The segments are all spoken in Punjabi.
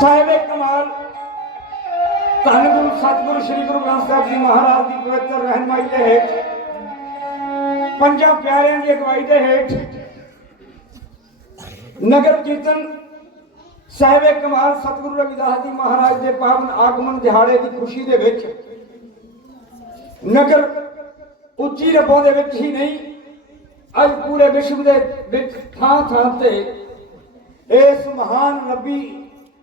ਸਾਹਿਬੇ ਕਮਾਲ। ਧੰਨ ਗੁਰੂ, ਸਤਿਗੁਰੂ ਸ੍ਰੀ ਗੁਰੂ ਗ੍ਰੰਥ ਸਾਹਿਬ ਜੀ ਮਹਾਰਾਜ ਦੀ ਪਵਿੱਤਰ ਰਹਿਨਮਾਈ ਦੇ ਹੇਠ, ਪੰਜਾਂ ਪਿਆਰਿਆਂ ਦੀ ਅਗਵਾਈ ਦੇ ਹੇਠ, ਨਗਰ ਕੀਰਤਨ ਸਾਹਿਬੇ ਕਮਾਲ, ਸਤਿਗੁਰੂ ਰਵਿਦਾਸ ਜੀ ਮਹਾਰਾਜ ਦੇ ਪਾਵਨ ਆਗਮਨ ਦਿਹਾੜੇ ਦੀ ਖੁਸ਼ੀ ਦੇ ਵਿੱਚ, ਨਗਰ ਉੱਚੀ ਰੱਬੋਂ ਦੇ ਵਿੱਚ ਹੀ ਨਹੀਂ, ਅੱਜ ਪੂਰੇ ਵਿਸ਼ਵ ਦੇ ਵਿੱਚ ਥਾਂ ਥਾਂ ਤੇ ਇਸ ਮਹਾਨ ਰੱਬੀ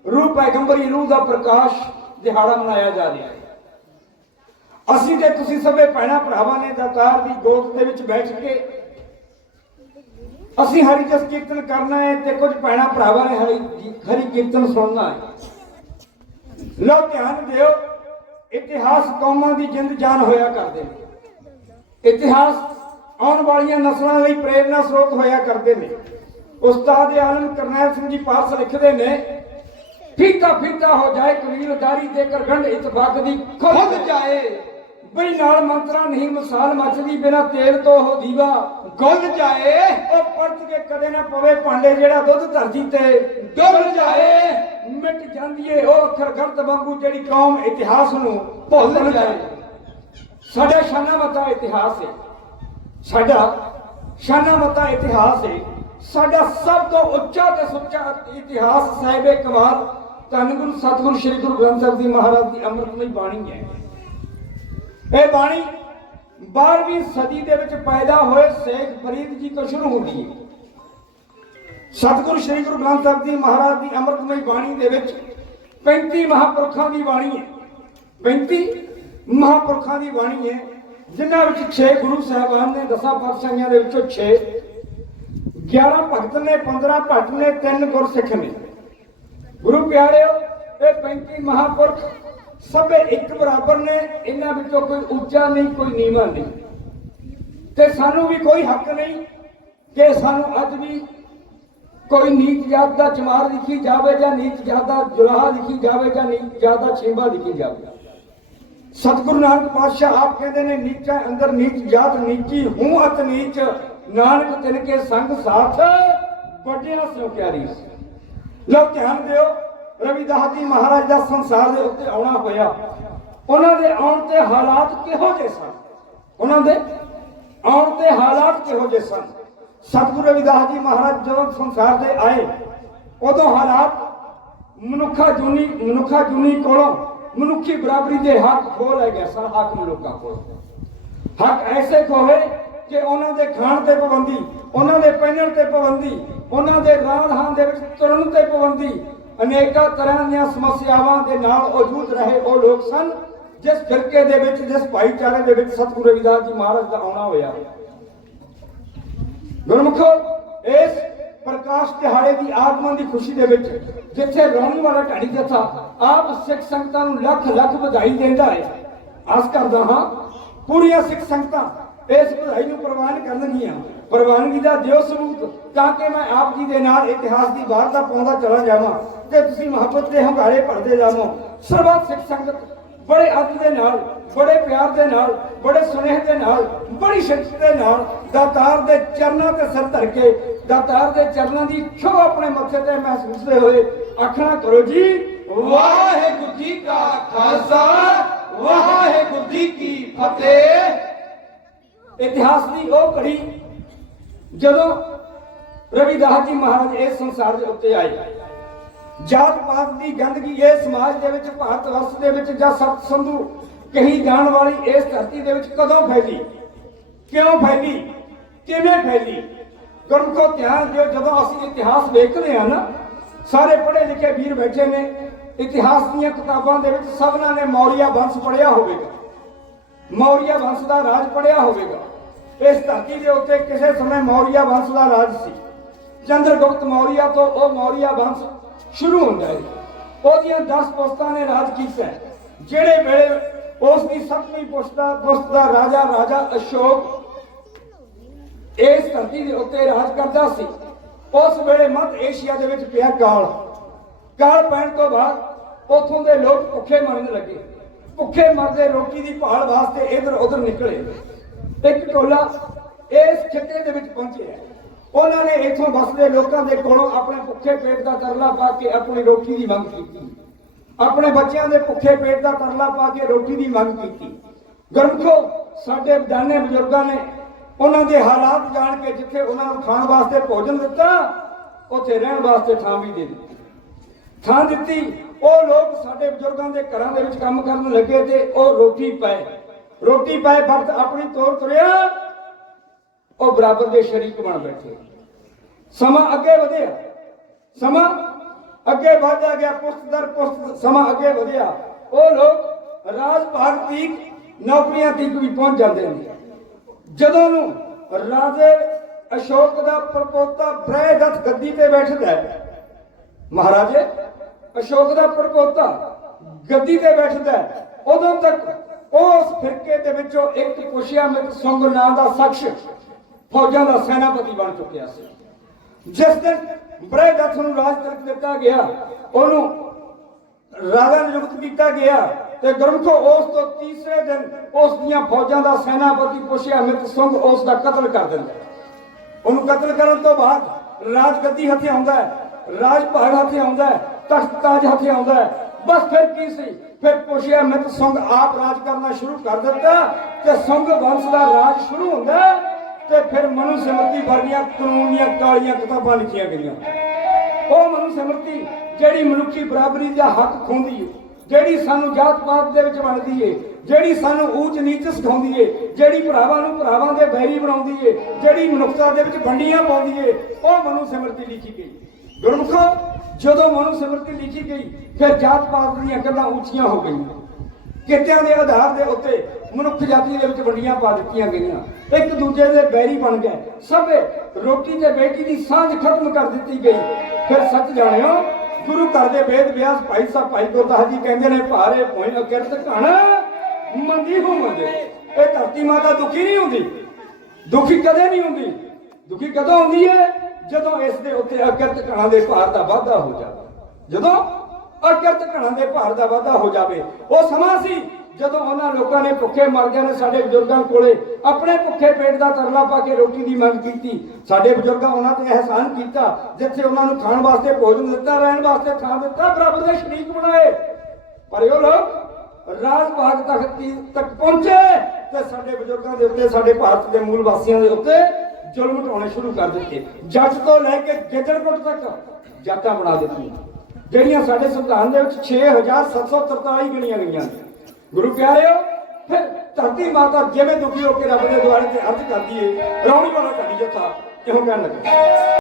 ਰੂਹ ਪੈਗੰਬਰੀ, ਰੂਹ ਦਾ ਪ੍ਰਕਾਸ਼ ਦਿਹਾੜਾ ਮਨਾਇਆ ਜਾ ਰਿਹਾ ਹੈ। ਅਸੀਂ ਤੇ ਤੁਸੀਂ ਸਭੇ ਭੈਣਾਂ ਭਰਾਵਾਂ ਨੇ ਦਾਤਾਰ ਦੀ ਗੋਦ ਦੇ ਵਿੱਚ ਬੈਠ ਕੇ ਅਸੀਂ ਹਰੀ ਜਸ ਕੀਰਤਨ ਕਰਨਾ ਹੈ ਤੇ ਕੁਝ ਭੈਣਾਂ ਭਰਾਵਾਂ ਨੇ ਹਰੀ ਹਰੀ ਕੀਰਤਨ ਸੁਣਨਾ ਹੈ। ਲੋ ਧਿਆਨ ਦਿਓ, ਇਤਿਹਾਸ ਕੌਮਾਂ ਦੀ ਜਿੰਦ ਜਾਨ ਹੋਇਆ ਕਰਦੇ ਨੇ। ਇਤਿਹਾਸ ਆਉਣ ਵਾਲੀਆਂ ਨਸਲਾਂ ਲਈ ਪ੍ਰੇਰਨਾ ਸਰੋਤ ਹੋਇਆ ਕਰਦੇ ਨੇ। ਉਸਤਾਦ ਆਲਮ ਕਰਨੈਲ ਸਿੰਘ ਜੀ ਪਾਰਸ ਲਿਖਦੇ ਨੇ ਫੀਕਾ ਫੀਕਾ ਹੋ ਜਾਏ ਕਬੀਲਦਾਰੀ ਦੇ ਕਰ ਗੰਢ ਇਤਫਾਕ ਦੀ ਖੁੱਦ ਜਾਏ। ਬਈ ਨਾਲ ਮੰਤਰਾ ਨਹੀਂ ਮਿਸਾਲ ਮੱਚਦੀ ਬਿਨਾ ਤੇਲ ਤੋਂ ਉਹ ਦੀਵਾ। ਗੁੱਲ ਜਾਏ। ਉਹ ਪਰਤ ਕੇ ਕਦੇ ਨਾ ਪਵੇ ਭਾਂਡੇ ਜਿਹੜਾ ਦੁੱਧ ਧਰਤੀ ਤੇ ਡੁੱਲ ਜਾਏ। ਮਿਟ ਜਾਂਦੀ ਏ ਉਹ ਅੱਖਰ ਗਲਤ ਵਾਂਗੂ ਜਿਹੜੀ ਕੌਮ ਇਤਿਹਾਸ ਨੂੰ ਭੁੱਲ ਜਾਏ। ਸਾਡਾ ਸ਼ਾਨਾ ਮਤਾ ਇਤਿਹਾਸ ਹੈ ਸਾਡਾ ਸ਼ਾਨਾ ਮਤਾ ਇਤਿਹਾਸ ਹੈ ਸਾਡਾ ਸਭ ਤੋਂ ਉੱਚਾ ਤੇ ਸੁੱਚਾ ਇਤਿਹਾਸ ਸਾਹਿਬੇ ਕਮਾਲ ਧੰਨ ਗੁਰੂ ਸਤਿਗੁਰੂ, ਸ੍ਰੀ ਗੁਰੂ ਗ੍ਰੰਥ ਸਾਹਿਬ ਜੀ ਮਹਾਰਾਜ ਦੀ ਅੰਮ੍ਰਿਤਮਈ ਬਾਣੀ ਹੈ। ਇਹ ਬਾਣੀ 12ਵੀਂ ਸਦੀ ਦੇ ਵਿੱਚ ਪੈਦਾ ਹੋਏ ਸੇਖ ਫਰੀਦ ਜੀ ਤੋਂ ਸ਼ੁਰੂ ਹੁੰਦੀ ਹੈ। ਸਤਿਗੁਰੂ, ਸ੍ਰੀ ਗੁਰੂ ਗ੍ਰੰਥ ਸਾਹਿਬ ਜੀ ਮਹਾਰਾਜ ਦੀ ਅੰਮ੍ਰਿਤਮਈ ਬਾਣੀ ਦੇ ਵਿੱਚ 35 ਮਹਾਪੁਰਖਾਂ ਦੀ ਬਾਣੀ ਹੈ। 35 ਮਹਾਪੁਰਖਾਂ ਦੀ ਬਾਣੀ ਹੈ, ਜਿਨ੍ਹਾਂ ਵਿੱਚ 6 ਗੁਰੂ ਸਾਹਿਬਾਨ ਨੇ, ਦਸਾਂ ਪਾਤਸ਼ਾਹੀਆਂ ਦੇ ਵਿੱਚੋਂ 6 11 ਭਗਤ ਨੇ 15 ਭੱਟ ਨੇ 3 ਗੁਰਸਿੱਖ ਨੇ। ਗੁਰੂ ਪਿਆਰਿਓ, ਇਹ 35 ਮਹਾਪੁਰਖ ਸਭੇ ਇੱਕ ਬਰਾਬਰ ਨੇ, ਇਹਨਾਂ ਵਿੱਚੋਂ ਕੋਈ ਉੱਚਾ ਨਹੀਂ, ਕੋਈ ਨੀਵਾਂ ਨਹੀਂ। ਤੇ ਸਾਨੂੰ ਵੀ ਕੋਈ ਹੱਕ ਨਹੀਂ ਕਿ ਸਾਨੂੰ ਅੱਜ ਵੀ ਕੋਈ ਨੀਚ ਜਾਤ ਦਾ ਚਮਾਰ ਲਿਖੀ ਜਾਵੇ ਜਾਂ ਨੀਚ ਜਾਤ ਦਾ ਜੁਲਾਹਾ ਲਿਖੀ ਜਾਵੇ ਜਾਂ ਨੀਚ ਜਾਤ ਦਾ ਛੇਵਾ ਲਿਖੀ ਜਾਵੇ। ਸਤਿਗੁਰੂ ਨਾਨਕ ਪਾਤਸ਼ਾਹ ਆਪ ਕਹਿੰਦੇ ਨੇ, ਨੀਚਾ ਅੰਦਰ ਨੀਚ ਜਾਤ, ਨੀਚੀ ਹੂੰ ਅਤ ਨੀਚ ਨਾਨਕ ਤਿਨ ਕੇ ਸੰਗ ਸਾਥ, ਵੱਡਿਆ ਸਿਓ ਪਿਆਰੀ ਲੋ ਧਿਆਨ ਦਿਓ ਰਵਿਦਾਸ ਜੀ ਮਹਾਰਾਜ ਦਾ ਸੰਸਾਰ ਦੇ ਉੱਤੇ ਆਉਣਾ ਹੋਇਆ। ਉਹਨਾਂ ਦੇ ਆਉਣ ਤੇ ਹਾਲਾਤ ਕਿਹੋ ਜਿਹੇ ਸਨ? ਉਹਨਾਂ ਦੇ ਆਉਣ ਤੇ ਹਾਲਾਤ ਕਿਹੋ ਜਿਹੇ ਸਨ? ਸਤਿਗੁਰੂ ਰਵਿਦਾਸ ਜੀ ਮਹਾਰਾਜ ਜਦੋਂ ਸੰਸਾਰ ਦੇ ਆਏ, ਉਦੋਂ ਹਾਲਾਤ ਮਨੁੱਖਾ ਜੁਨੀ ਮਨੁੱਖਾ ਜੁਨੀ ਕੋਲੋਂ ਮਨੁੱਖੀ ਬਰਾਬਰੀ ਦੇ ਹੱਕ ਖੋ ਲੈ ਗਏ ਸਨ ਹਾਕਮ ਲੋਕਾਂ ਕੋਲ। ਹੱਕ ਐਸੇ ਖੋਏ ਕਿ ਉਹਨਾਂ ਦੇ ਖਾਣ ਤੇ ਪਾਬੰਦੀ, ਉਹਨਾਂ ਦੇ ਪਹਿਨਣ ਤੇ ਪਾਬੰਦੀ, ਉਹਨਾਂ ਦੇ ਰਾਹਾਂ ਦੇ ਵਿੱਚ ਤੁਰਨ ਤੇ ਪਾਬੰਦੀ, ਅਨੇਕਾਂ ਤਰ੍ਹਾਂ ਦੀਆਂ ਸਮੱਸਿਆਵਾਂ ਦੇ ਨਾਲ ਮੌਜੂਦ ਰਹੇ ਉਹ ਲੋਕ ਸਨ, ਜਿਸ ਫਿਰਕੇ ਦੇ ਵਿੱਚ, ਜਿਸ ਭਾਈਚਾਰੇ ਦੇ ਵਿੱਚ ਸਤਿਗੁਰੂ ਰਵਿਦਾਸ ਜੀ ਮਹਾਰਾਜ ਦਾ ਆਉਣਾ ਹੋਇਆ। ਗੁਰਮੁਖੋ, ਇਸ ਪ੍ਰਕਾਸ਼ ਦਿਹਾੜੇ ਦੀ ਆਗਮਨ ਦੀ ਖੁਸ਼ੀ ਦੇ ਵਿੱਚ, ਜਿੱਥੇ ਰੌਣੀ ਵਾਲਾ ਢਾੜੀ ਜਥਾ ਆਪ ਸਿੱਖ ਸੰਗਤਾਂ ਨੂੰ ਲੱਖ ਲੱਖ ਵਧਾਈ ਦਿੰਦਾ ਹੈ, ਆਸ ਕਰਦਾ ਹਾਂ, ਪੂਰੀਆਂ ਸਿੱਖ ਸੰਗਤਾਂ ਇਸ ਵਧਾਈ ਨੂੰ ਪ੍ਰਵਾਨ ਕਰਨਗੀਆਂ। ਪ੍ਰਵਾਨਗੀ ਦਾ ਦਿਓ ਸਬੂਤ, ਤਾਂ ਕਿ ਮੈਂ ਆਪ ਜੀ ਦੇ ਨਾਲ ਇਤਿਹਾਸ ਦੀ ਵਾਰਤਾ ਪਾਉਂਦਾ ਚਲਾ ਜਾਵਾਂ ਤੇ ਤੁਸੀਂ ਮੁਹੱਬਤ ਦੇ ਹੰਗਾਰੇ ਭਰਦੇ ਜਾਵੋ। ਸਰਬੱਤ ਸਿੱਖ ਸੰਗਤ, ਬੜੇ ਅਦਬ ਦੇ ਨਾਲ, ਬੜੇ ਪਿਆਰ ਦੇ ਨਾਲ, ਬੜੇ ਸੁਨੇਹ ਦੇ ਨਾਲ, ਬੜੀ ਸ਼ਕਤੀ ਦੇ ਨਾਲ ਦਾਤਾਰ ਦੇ ਚਰਨਾਂ ਤੇ ਸਿਰ ਧਰ ਕੇ, ਦਾਤਾਰ ਦੇ ਚਰਨਾਂ ਦੀ ਛੋ ਆਪਣੇ ਮੱਥੇ ਤੇ ਮਹਿਸੂਸਦੇ ਹੋਏ, ਆਖਣਾ ਕਰੋ ਜੀ, ਵਾਹਿਗੁਰੂ ਜੀ ਕਾ ਖਾਲਸਾ, ਵਾਹਿਗੁਰੂ ਜੀ ਕੀ ਫਤਿਹ। ਇਤਿਹਾਸ ਦੀ ਉਹ ਘੜੀ ਜਦੋਂ ਰਵਿਦਾਸ ਜੀ ਮਹਾਰਾਜ ਇਸ ਸੰਸਾਰ ਦੇ ਉੱਤੇ ਆਏ। ਜਾਤ ਪਾਤ ਦੀ ਗੰਦਗੀ ਇਹ ਸਮਾਜ ਦੇ ਵਿੱਚ, ਭਾਰਤ ਵਰਸ਼ ਦੇ ਵਿੱਚ ਜਾਂ ਸਤ ਸੰਧੂ ਕਹੀ ਜਾਣ ਵਾਲੀ ਇਸ ਧਰਤੀ ਦੇ ਵਿੱਚ ਕਦੋਂ ਫੈਲੀ? ਕਿਉਂ ਫੈਲੀ? ਕਿਵੇਂ ਫੈਲੀ? ਗੁਰਮਖੋ ਧਿਆਨ ਦਿਓ, ਜਦੋਂ ਅਸੀਂ ਇਤਿਹਾਸ ਵੇਖਦੇ ਹਾਂ ਨਾ, ਸਾਰੇ ਪੜ੍ਹੇ ਲਿਖੇ ਵੀਰ ਬੈਠੇ ਨੇ, ਇਤਿਹਾਸ ਦੀਆਂ ਕਿਤਾਬਾਂ ਦੇ ਵਿੱਚ ਸਭਨਾਂ ਨੇ ਮੌਰੀਆ ਵੰਸ਼ ਪੜ੍ਹਿਆ ਹੋਵੇਗਾ। ਮੌਰੀਆ ਵੰਸ਼ ਦਾ ਰਾਜ ਪੜਿਆ ਹੋਵੇਗਾ। ਇਸ ਧਰਤੀ ਦੇ ਉੱਤੇ ਕਿਸੇ ਸਮੇਂ ਮੌਰੀਆ ਵੰਸ਼ ਦਾ ਰਾਜ ਸੀ। ਚੰਦਰਗੁਪਤ ਮੌਰੀਆ ਤੋਂ ਉਹ ਮੌਰੀਆ ਵੰਸ਼ ਸ਼ੁਰੂ ਹੁੰਦਾ ਹੈ। ਉਹਦੀਆਂ 10 ਪੁਸਤਾਂ ਨੇ ਰਾਜ ਕੀਤਾ ਜਿਹੜੇ ਵੇਲੇ ਉਸ ਦੀ ਸੱਤਵੀਂ ਪੁਸਤਾ, ਪੁਸਤ ਦਾ ਰਾਜਾ ਰਾਜਾ ਅਸ਼ੋਕ ਇਸ ਧਰਤੀ ਦੇ ਉੱਤੇ ਰਾਜ ਕਰਦਾ ਸੀ, ਉਸ ਵੇਲੇ ਮੱਧ ਏਸ਼ੀਆ ਦੇ ਵਿੱਚ ਪਿਆ ਕਾਲ। ਕਾਲ ਪੈਣ ਤੋਂ ਬਾਅਦ ਉਥੋਂ ਦੇ ਲੋਕ ਭੁੱਖੇ ਮਰਨ ਲੱਗੇ। ਭੁੱਖੇ ਮਰਦੇ ਰੋਟੀ ਦੀ ਭਾਲ ਵਾਸਤੇ ਇਧਰ ਉਧਰ ਨਿਕਲੇ। ਇੱਕ ਟੋਲਾ ਇਸ ਖਿੱਤੇ ਦੇ ਵਿੱਚ ਪਹੁੰਚਿਆ। ਉਹਨਾਂ ਨੇ ਇੱਥੋਂ ਵਸਦੇ ਲੋਕਾਂ ਦੇ ਕੋਲੋਂ ਆਪਣੇ ਭੁੱਖੇ ਪੇਟ ਦਾ ਤਰਲਾ ਪਾ ਕੇ ਆਪਣੀ ਰੋਟੀ ਦੀ ਮੰਗ ਕੀਤੀ। ਆਪਣੇ ਬੱਚਿਆਂ ਦੇ ਭੁੱਖੇ ਪੇਟ ਦਾ ਤਰਲਾ ਪਾ ਕੇ ਰੋਟੀ ਦੀ ਮੰਗ ਕੀਤੀ। ਗਰਮਖੋ, ਸਾਡੇ ਦਾਨੇ ਬਜ਼ੁਰਗਾਂ ਨੇ ਉਹਨਾਂ ਦੇ ਹਾਲਾਤ ਜਾਣ ਕੇ ਜਿੱਥੇ ਉਹਨਾਂ ਨੂੰ ਖਾਣ ਵਾਸਤੇ ਭੋਜਨ ਦਿੱਤਾ, ਉੱਥੇ ਰਹਿਣ ਵਾਸਤੇ ਥਾਂ ਵੀ ਦੇ ਦਿੱਤੀ। ਥਾਂ ਦਿੱਤੀ। ਉਹ ਲੋਕ ਸਾਡੇ ਬਜ਼ੁਰਗਾਂ ਦੇ ਘਰਾਂ ਦੇ ਵਿੱਚ ਕੰਮ ਕਰਨ ਲੱਗੇ ਤੇ ਉਹ ਰੋਟੀ ਪਾਏ। ਰੋਟੀ ਪਾਏ ਵਕਤ ਆਪਣੀ ਤੋਰ ਤੁਰਿਆ, ਉਹ ਬਰਾਬਰ ਦੇ ਸ਼ਰੀਕ ਬਣ ਬੈਠੇ। ਸਮਾਂ ਅੱਗੇ ਵਧਿਆ। ਸਮਾਂ ਅੱਗੇ ਵਧਦਾ ਗਿਆ, ਪੁਸਤ ਦਰ ਪੁਸਤ ਸਮਾਂ ਅੱਗੇ ਵਧਿਆ। ਉਹ ਲੋਕ ਰਾਜ ਭਾਗ ਤੀਕ ਨੌਕਰੀਆਂ ਤੀਕ ਵੀ ਪਹੁੰਚ ਜਾਂਦੇ ਨੇ। ਜਦੋਂ ਨੂੰ ਰਾਜੇ ਅਸ਼ੋਕ ਦਾ ਪ੍ਰਪੋਤਾ ਬ੍ਰਹਿਦਤ ਗੱਦੀ ਤੇ ਬੈਠਦਾ ਹੈ ਮਹਾਰਾਜੇ, ਅਸ਼ੋਕ ਦਾ ਪਰਪੋਤਾ ਗੱਦੀ ਤੇ ਬੈਠਦਾ ਉਦੋਂ ਤੱਕ ਉਸ ਫਿਰਕੇ ਦੇ ਵਿੱਚੋਂ ਇੱਕ ਪੁਸ਼ਿਆਮਿਤ ਸੰਗ ਨਾਂ ਦਾ ਸ਼ਖਸ ਫੌਜਾਂ ਦਾ ਸੈਨਾਪਤੀ ਬਣ ਚੁੱਕਿਆ ਸੀ। ਜਿਸ ਦਿਨ ਬ੍ਰਹਿਦਤ ਨੂੰ ਰਾਜ ਤਿਲਕ ਦਿੱਤਾ ਗਿਆ, ਉਹਨੂੰ ਰਾਜਾ ਨਿਯੁਕਤ ਕੀਤਾ ਗਿਆ ਤੇ ਗਰਮਖੋ ਉਸ ਤੋਂ ਤੀਸਰੇ ਦਿਨ ਉਸ ਦੀਆਂ ਫੌਜਾਂ ਦਾ ਸੈਨਾਪਤੀ ਪੁਸ਼ਿਆਮਿਤ ਸੰਗ ਉਸ ਦਾ ਕਤਲ ਕਰ ਦਿੰਦਾ ਉਹਨੂੰ ਕਤਲ ਕਰਨ ਤੋਂ ਬਾਅਦ ਰਾਜ ਗੱਦੀ ਹੱਥੇ ਆਉਂਦਾ ਹੈ। ਰਾਜ ਭਾਗ ਹੱਥੇ ਆਉਂਦਾ ਤਖਤ ਤਾਜ ਹੱਥੇ ਆਉਂਦਾ ਬਸ ਫਿਰ ਕੀ ਸੀ? ਫਿਰ ਪੁਸ਼ਿਆ ਮਿਤ ਸੰਗ ਆਪ ਰਾਜ ਕਰਨਾ ਸ਼ੁਰੂ ਕਰ ਦਿੱਤਾ ਤੇ ਸੰਗ ਵੰਸ਼ ਦਾ ਰਾਜ ਸ਼ੁਰੂ ਹੁੰਦਾ ਤੇ ਫਿਰ ਮਨੂ ਸਿਮਰਤੀ ਵਰਗੀਆਂ ਕਾਨੂੰਨ ਕਾਲੀਆਂ ਕਿਤਾਬਾਂ ਲਿਖੀਆਂ ਗਈਆਂ। ਉਹ ਮਨੂ ਸਿਮਰਤੀ ਜਿਹੜੀ ਮਨੁੱਖੀ ਬਰਾਬਰੀ ਦਾ ਹੱਕ ਖੋਂਦੀ ਏ, ਜਿਹੜੀ ਸਾਨੂੰ ਜਾਤ ਪਾਤ ਦੇ ਵਿੱਚ ਵੰਡਦੀ ਏ, ਜਿਹੜੀ ਸਾਨੂੰ ਊਚ ਨੀਚ ਸਿਖਾਉਂਦੀ ਏ, ਜਿਹੜੀ ਭਰਾਵਾਂ ਨੂੰ ਭਰਾਵਾਂ ਦੇ ਬੈਰੀ ਬਣਾਉਂਦੀ ਏ, ਜਿਹੜੀ ਮਨੁੱਖਤਾ ਦੇ ਵਿੱਚ ਵੰਡੀਆਂ ਪਾਉਂਦੀ ਏ, ਉਹ ਮਨੂ ਸਿਮਰਤੀ ਲਿਖੀ ਗਈ। ਗੁਰਮੁਖੋ, ਜਦੋਂ ਮਨੂ ਸਿਮਰਤੀ ਲਿਖੀ ਗਈ, ਫਿਰ ਜਾਤ ਪਾਤ ਦੀਆਂ ਗੱਲਾਂ ਉੱਚੀਆਂ ਹੋ ਗਈਆਂ। ਕਿੱਤਿਆਂ ਦੇ ਆਧਾਰ ਦੇ ਉੱਤੇ ਮਨੁੱਖ ਜਾਤੀ ਦੇ ਵਿੱਚ ਵੰਡੀਆਂ ਪਾ ਦਿੱਤੀਆਂ ਗਈਆਂ। ਇੱਕ ਦੂਜੇ ਦੇ ਬੈਰੀ ਬਣ ਗਏ। ਸਭੇ ਰੋਟੀ ਤੇ ਬੇਟੀ ਦੀ ਸਾਂਝ ਖਤਮ ਕਰ ਦਿੱਤੀ ਗਈ। ਫਿਰ ਸੱਚ ਜਾਣਿਓ, ਗੁਰੂ ਘਰ ਦੇ ਵੇਦ ਵਿਆਸ ਭਾਈ ਸਾਹਿਬ, ਭਾਈ ਗੁਰਦਾਸ ਜੀ ਕਹਿੰਦੇ ਨੇ, ਭਾਰੇ ਭੋਇ ਅਕਿਰਤ ਘਣ ਮੰਦੀ ਹੋ ਇਹ ਧਰਤੀ ਮਾਤਾ ਦੁਖੀ ਨਹੀਂ ਹੁੰਦੀ। ਦੁਖੀ ਕਦੇ ਨਹੀਂ ਹੁੰਦੀ। ਦੁਖੀ ਕਦੋਂ ਹੁੰਦੀ ਹੈ ਜਦੋਂ ਇਸ ਦੇ ਉੱਤੇ ਅਕਿਰਤ ਘਣਾ ਦੇ ਭਾਰ ਦਾ ਵਾਧਾ ਹੋ ਜਾਵੇ, ਜਦੋਂ ਅਕਿਰਤ ਘਣਾ ਦੇ ਭਾਰ ਦਾ ਵਾਧਾ ਹੋ ਜਾਵੇ, ਉਹ ਸਮਾਂ ਸੀ ਜਦੋਂ ਉਹਨਾਂ ਲੋਕਾਂ ਨੇ ਭੁੱਖੇ ਮਰ ਗਏ ਨੇ, ਸਾਡੇ ਬਜ਼ੁਰਗਾਂ ਕੋਲੇ ਆਪਣੇ ਭੁੱਖੇ ਪੇਟ ਦਾ ਤਰਲਾ ਪਾ ਕੇ ਰੋਟੀ ਦੀ ਮੰਗ ਕੀਤੀ। ਸਾਡੇ ਬਜ਼ੁਰਗਾਂ ਉਹਨਾਂ ਤੇ ਅਹਿਸਾਨ ਕੀਤਾ, ਜਿੱਥੇ ਉਹਨਾਂ ਨੂੰ ਖਾਣ ਵਾਸਤੇ ਭੋਜਨ ਦਿੱਤਾ, ਰਹਿਣ ਵਾਸਤੇ ਥਾਂ ਦਿੱਤਾ ਬਰਾਬਰ ਦੇ ਸ਼ਰੀਕ ਬਣਾਏ। ਪਰ ਇਹ ਲੋਕ ਰਾਜ ਭਾਗ ਤੱਕ ਤੱਕ ਪਹੁੰਚੇ ਤੇ ਸਾਡੇ ਬਜ਼ੁਰਗਾਂ ਦੇ ਉੱਤੇ, ਸਾਡੇ ਭਾਰਤ ਦੇ ਮੂਲ ਵਾਸੀਆਂ ਦੇ ਉੱਤੇ ਜ਼ੁਲਮ ਢਾਉਣੇ ਸ਼ੁਰੂ ਕਰ ਦਿੱਤੇ। ਜੱਟ ਤੋਂ ਲੈ ਕੇ ਗਿੱਦੜਪੁਰ ਤੱਕ ਜਾਤਾਂ ਬਣਾ ਦਿੱਤੀਆਂ। ਜਿਹੜੀਆਂ ਸਾਡੇ ਸੰਵਿਧਾਨ ਦੇ ਵਿੱਚ 6743 ਗਿਣੀਆਂ ਗਈਆਂ ਨੇ। ਗੁਰੂ ਪਿਆਰਿਓ, ਫਿਰ ਧਰਤੀ ਮਾਤਾ ਜਿਵੇਂ ਦੁਖੀ ਹੋ ਕੇ ਰੱਬ ਦੇ ਦੁਆਰੇ ਤੇ ਅਰਜ਼ ਕਰਦੀ ਏ ਰੌਣੀ ਵਾਲਾ ਕੱਢੀ ਜੱਥਾ ਇਹੋ ਕਹਿਣ ਲੱਗਾ।